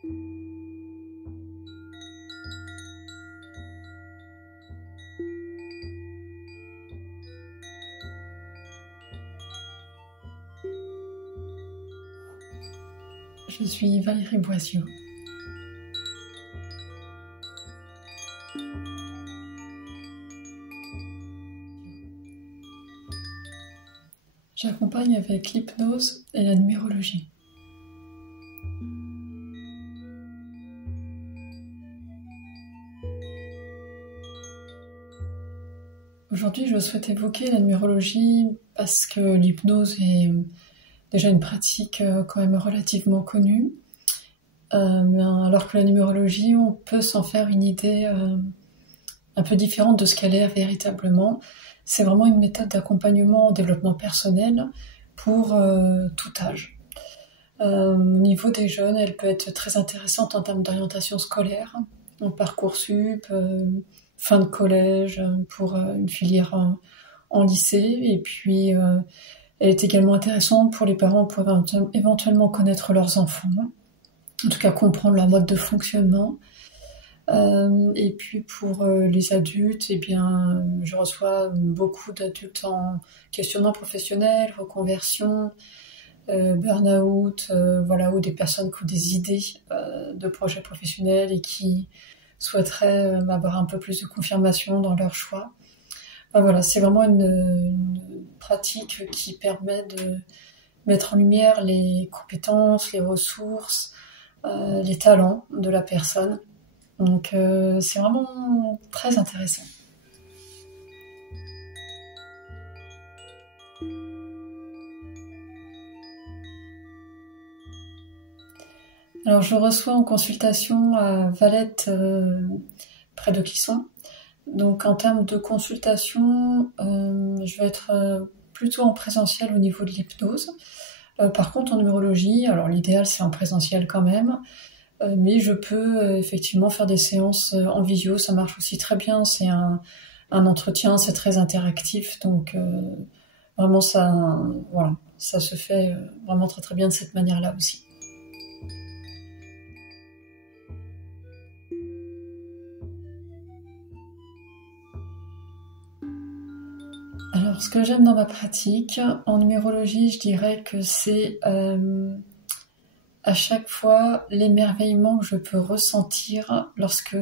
Je suis Valérie Boissiau. J'accompagne avec l'hypnose et la numérologie. Aujourd'hui, je souhaite évoquer la numérologie parce que l'hypnose est déjà une pratique quand même relativement connue, alors que la numérologie, on peut s'en faire une idée un peu différente de ce qu'elle est véritablement. C'est vraiment une méthode d'accompagnement en développement personnel pour tout âge. Au niveau des jeunes, elle peut être très intéressante en termes d'orientation scolaire, en Parcoursup, fin de collège, pour une filière en lycée, et puis elle est également intéressante pour les parents pour éventuellement connaître leurs enfants, en tout cas comprendre leur mode de fonctionnement. Et puis pour les adultes, eh bien, je reçois beaucoup d'adultes en questionnement professionnel, reconversion, burn-out, voilà, ou des personnes qui ont des idées de projets professionnels et qui souhaiteraient avoir un peu plus de confirmation dans leur choix. Enfin, voilà, c'est vraiment une pratique qui permet de mettre en lumière les compétences, les ressources, les talents de la personne. Donc c'est vraiment très intéressant. Alors je reçois en consultation à Valette, près de Clisson. Donc en termes de consultation, je vais être plutôt en présentiel au niveau de l'hypnose. Par contre en numérologie, alors l'idéal c'est en présentiel quand même, mais je peux effectivement faire des séances en visio, ça marche aussi très bien, c'est un entretien, c'est très interactif, donc vraiment ça, voilà, ça se fait vraiment très très bien de cette manière-là aussi. Alors, ce que j'aime dans ma pratique, en numérologie, je dirais que c'est à chaque fois l'émerveillement que je peux ressentir lorsque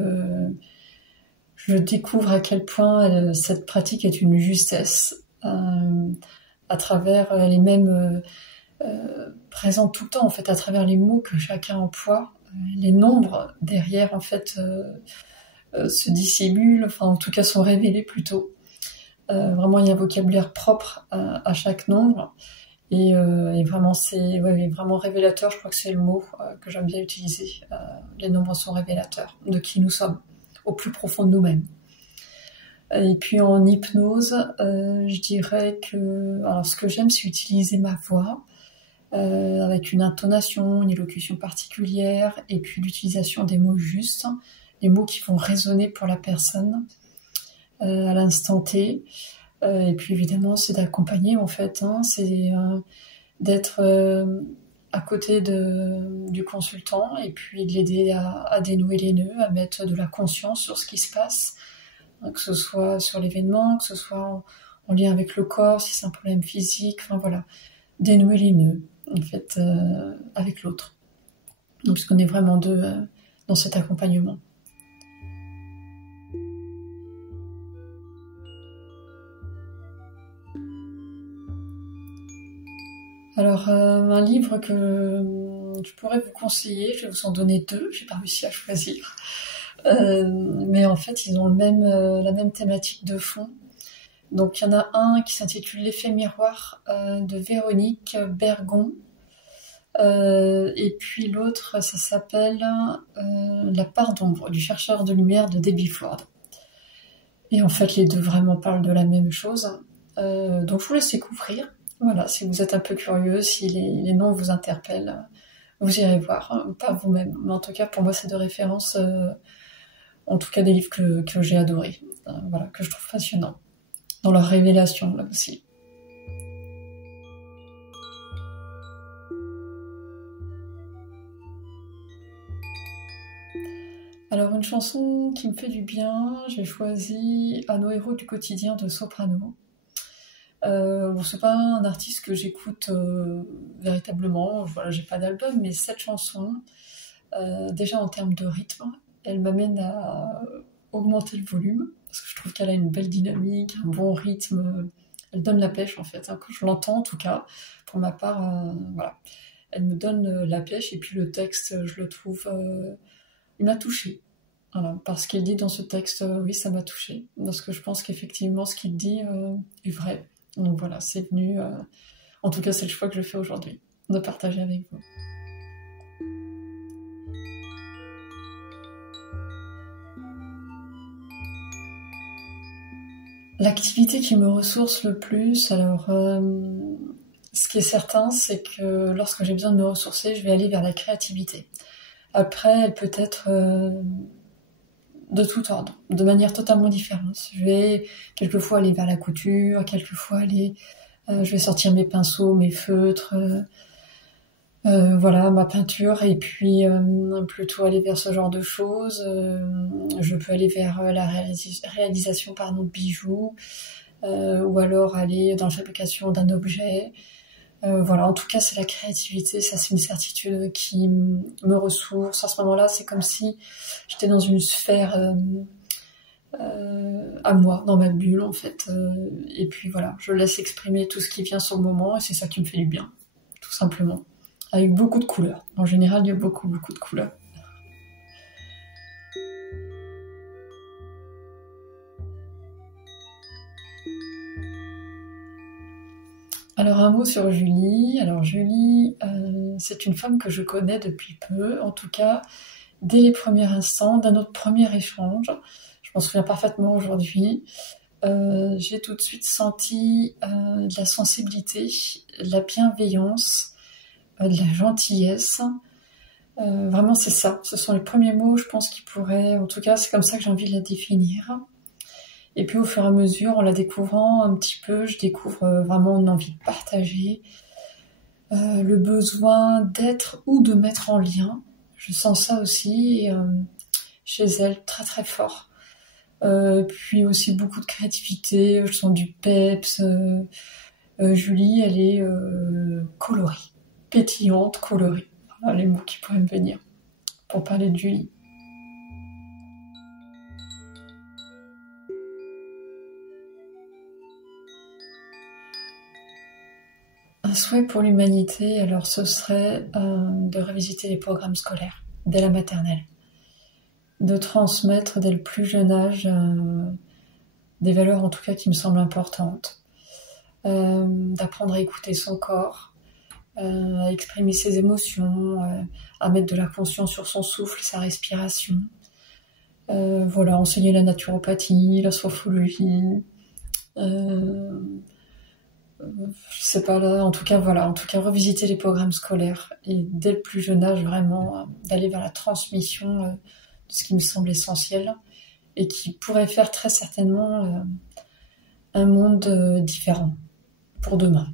je découvre à quel point cette pratique est une justesse, à travers les mêmes présente tout le temps, en fait, à travers les mots que chacun emploie, les nombres derrière, en fait, se dissimulent, enfin, en tout cas, sont révélés plutôt. Vraiment, il y a un vocabulaire propre à chaque nombre. Et vraiment, c'est vraiment révélateur, je crois que c'est le mot que j'aime bien utiliser. Les nombres sont révélateurs de qui nous sommes, au plus profond de nous-mêmes. Et puis en hypnose, je dirais que... Alors, ce que j'aime, c'est utiliser ma voix, avec une intonation, une élocution particulière, et puis l'utilisation des mots justes, des mots qui vont résonner pour la personne à l'instant T. Et puis évidemment, c'est d'accompagner en fait, c'est d'être à côté du consultant et puis de l'aider à dénouer les nœuds, à mettre de la conscience sur ce qui se passe, que ce soit sur l'événement, que ce soit en lien avec le corps, si c'est un problème physique, enfin voilà, dénouer les nœuds en fait avec l'autre. Donc, parce qu'on est vraiment deux dans cet accompagnement. Alors, un livre que je pourrais vous conseiller, je vais vous en donner deux, j'ai pas réussi à choisir. Mais en fait, ils ont la même thématique de fond. Donc, il y en a un qui s'intitule L'effet miroir de Véronique Bergon. Et puis l'autre, ça s'appelle La part d'ombre du chercheur de lumière de Debbie Ford. Et en fait, les deux vraiment parlent de la même chose. Donc, je vous laisse découvrir. Voilà, si vous êtes un peu curieux, si les noms vous interpellent, vous irez voir, pas vous-même. Mais en tout cas, pour moi, c'est de référence, en tout cas des livres que j'ai adorés, voilà, que je trouve passionnants, dans leur révélation, là aussi. Alors une chanson qui me fait du bien, j'ai choisi À nos héros du quotidien de Soprano. Bon, c'est pas un artiste que j'écoute véritablement, voilà, j'ai pas d'album, mais cette chanson, déjà en termes de rythme, elle m'amène à augmenter le volume, parce que je trouve qu'elle a une belle dynamique, un bon rythme, elle donne la pêche en fait, hein, quand je l'entends en tout cas, pour ma part, voilà. Elle me donne la pêche, et puis le texte, je le trouve, il m'a touchée. Voilà, parce qu'il dit dans ce texte, oui, ça m'a touchée, parce que je pense qu'effectivement, ce qu'il dit est vrai. Donc voilà, c'est venu, en tout cas, c'est le choix que je fais aujourd'hui, de partager avec vous. L'activité qui me ressource le plus, alors, ce qui est certain, c'est que lorsque j'ai besoin de me ressourcer, je vais aller vers la créativité. Après, elle peut être de tout ordre, de manière totalement différente. Je vais quelquefois aller vers la couture, quelquefois aller, je vais sortir mes pinceaux, mes feutres, voilà, ma peinture, et puis plutôt aller vers ce genre de choses. Je peux aller vers la réalisation de bijoux, ou alors aller dans la fabrication d'un objet. Voilà, en tout cas, c'est la créativité, ça c'est une certitude qui me ressource. À ce moment-là, c'est comme si j'étais dans une sphère à moi, dans ma bulle en fait. Et puis voilà, je laisse exprimer tout ce qui vient sur le moment, et c'est ça qui me fait du bien, tout simplement. Avec beaucoup de couleurs. En général, il y a beaucoup de couleurs. Alors un mot sur Julie. Alors Julie, c'est une femme que je connais depuis peu, en tout cas dès les premiers instants d'un notre premier échange. Je m'en souviens parfaitement aujourd'hui. J'ai tout de suite senti de la sensibilité, de la bienveillance, de la gentillesse. Vraiment, c'est ça. Ce sont les premiers mots, je pense, qui pourraient... En tout cas, c'est comme ça que j'ai envie de la définir. Et puis, au fur et à mesure, en la découvrant un petit peu, je découvre vraiment une envie de partager, le besoin d'être ou de mettre en lien. Je sens ça aussi chez elle, très très fort. Puis aussi beaucoup de créativité, je sens du peps. Julie, elle est colorée, pétillante, colorée. Voilà les mots qui pourraient me venir pour parler de Julie. Un souhait pour l'humanité, alors ce serait de revisiter les programmes scolaires dès la maternelle, de transmettre dès le plus jeune âge des valeurs en tout cas qui me semblent importantes, d'apprendre à écouter son corps, à exprimer ses émotions, à mettre de la conscience sur son souffle, sa respiration. Voilà, enseigner la naturopathie, la sophrologie, je sais pas là, en tout cas voilà, en tout cas revisiter les programmes scolaires et dès le plus jeune âge vraiment d'aller vers la transmission de ce qui me semble essentiel et qui pourrait faire très certainement un monde différent pour demain.